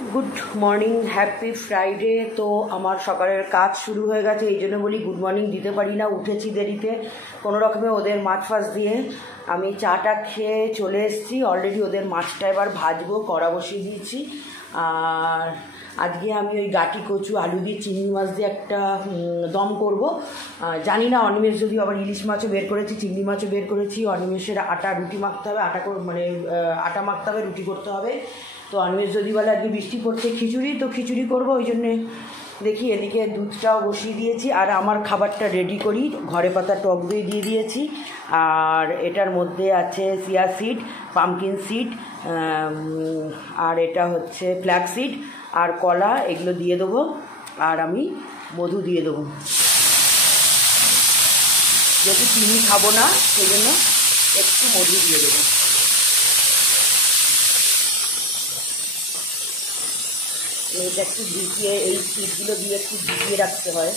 Good morning, happy Friday. তো আমার সকালের কাজ শুরু হয়ে গেছে, এই জন্য বলি গুড মর্নিং দিতে পারি না, উঠেছি দেরিতে কোনো রকমে। ওদের মাছ ফাছ দিয়ে আমি চাটা খেয়ে চলে এসেছি। অলরেডি ওদের মাছটা এবার ভাজবো, কড়া বসিয়ে দিয়েছি। আর আজকে আমি ওই গাটি কচু আলু দিয়ে চিংড়ি মাছ দিয়ে একটা দম করব। জানি না অনিমেষ যদি আবার ইলিশ মাছও বের করেছি, চিংড়ি মাছও বের করেছি। অনিমেষের আটা রুটি মাখতে হবে, আটা মাখতে হবে, রুটি করতে হবে। তো অনিমেষ যদি বলে আজকে বৃষ্টি পড়ছে খিচুড়ি, তো খিচুড়ি করবো। ওই জন্যে দেখি এদিকে দুধটাও বসিয়ে দিয়েছি। আর আমার খাবারটা রেডি করি, ঘরে পাতা টক দই দিয়ে দিয়েছি। আর এটার মধ্যে আছে চিয়া সিড, পামকিন সিড, আর এটা হচ্ছে ফ্ল্যাক্স সিড আর কলা, এগুলো দিয়ে দেবো। আর আমি মধু দিয়ে দেবো, যেহেতু চিনি খাবো না সেই জন্য একটু মধু দিয়ে দেবো। এটা একটু ভিজিয়ে, এই সিডগুলো দিয়ে একটু ভিজিয়ে রাখতে হয়।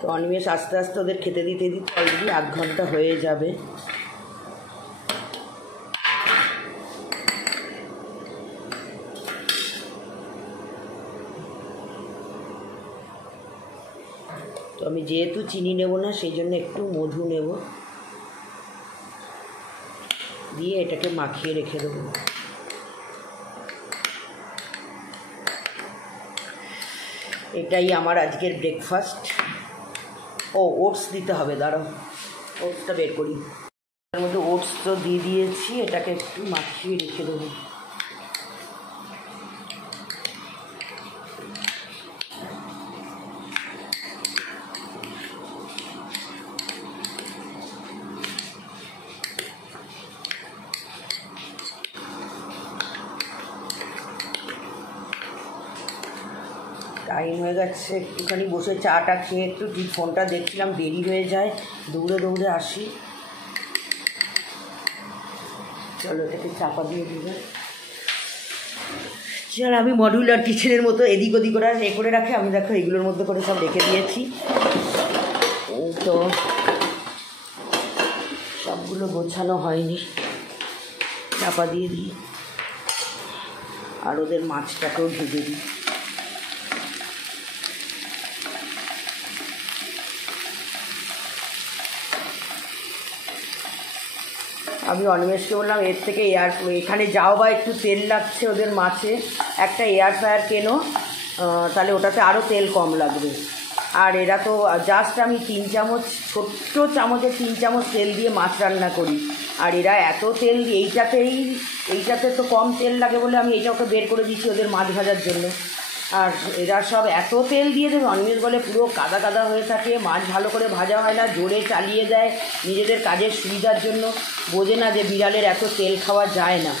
তো অনিমেষ আস্তে আস্তে ওদের খেতে দিতে দিতে অলরেডি আধ ঘন্টা হয়ে যাবে। তো আমি যেহেতু চিনি নেব না সেই জন্য একটু মধু নেব, দিয়ে এটাকে মাখিয়ে রেখে দেবো। এটাই আমার আজকের ব্রেকফাস্ট। ও ওটস দিতে হবে, দাঁড়াও ওটসটা বের করি। তার মধ্যে ওটস তো দিয়ে দিয়েছি, এটাকে একটু মাখিয়ে রেখে দেবো। টাইম হয়ে গেছে, একটুখানি বসে চাটা খেয়ে একটু ফোনটা দেখছিলাম, দেরি হয়ে যায়, দৌড়ে দৌড়ে আসি। চলো এটাকে চাপা দিয়ে দিবে। চল, আমি মডিউলার কিচেনের মতো এদিক ওদিক করে করে রাখে, আমি দেখো এগুলোর মধ্যে করে সব রেখে দিয়েছি। তো সবগুলো গোছানো হয়নি, চাপা দিয়ে দিই। আর ওদের মাছটাকেও ভেজে দিই। আমি অনিমেষকে বললাম এর থেকে এখানে যাও বা একটু তেল লাগছে ওদের মাছে, একটা এয়ার ফ্রায়ার কেনো, তাহলে ওটাতে আরও তেল কম লাগবে। আর এরা তো জাস্ট আমি 3 চামচ, ছোট্ট চামচে 3 চামচ তেল দিয়ে মাছ রান্না করি। আর এরা এত তেল, এইটাতে তো কম তেল লাগে বলে আমি এইটা ওকে বের করে দিচ্ছি ওদের মাছ ভাজার জন্য। আর এরা সব এত তেল দিয়ে দেবে, অনিমেষ বলে পুরো কাদা কাদা হয়ে থাকে, মাছ ভালো করে ভাজা হয় না, জোরে চালিয়ে দেয় নিজেদের কাজের সুবিধার জন্য। বোঝে না যে বিড়ালের এত তেল খাওয়া যায় না।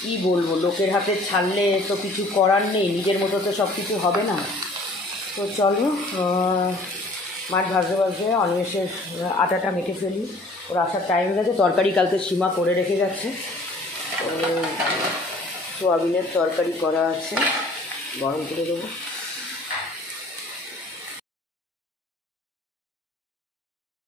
কী বলবো, লোকের হাতে ছাড়লে তো কিছু করার নেই, নিজের মতো তো সব কিছু হবে না। তো চলো মাছ ভাজতে ভাজতে অনিমেষের আটাটা মেখে ফেলি, ওর আসার টাইম গেছে। তরকারি কালকে সীমা করে রেখে গেছে, সোয়াবিনের তরকারি করা আছে, গরম করে দেবো।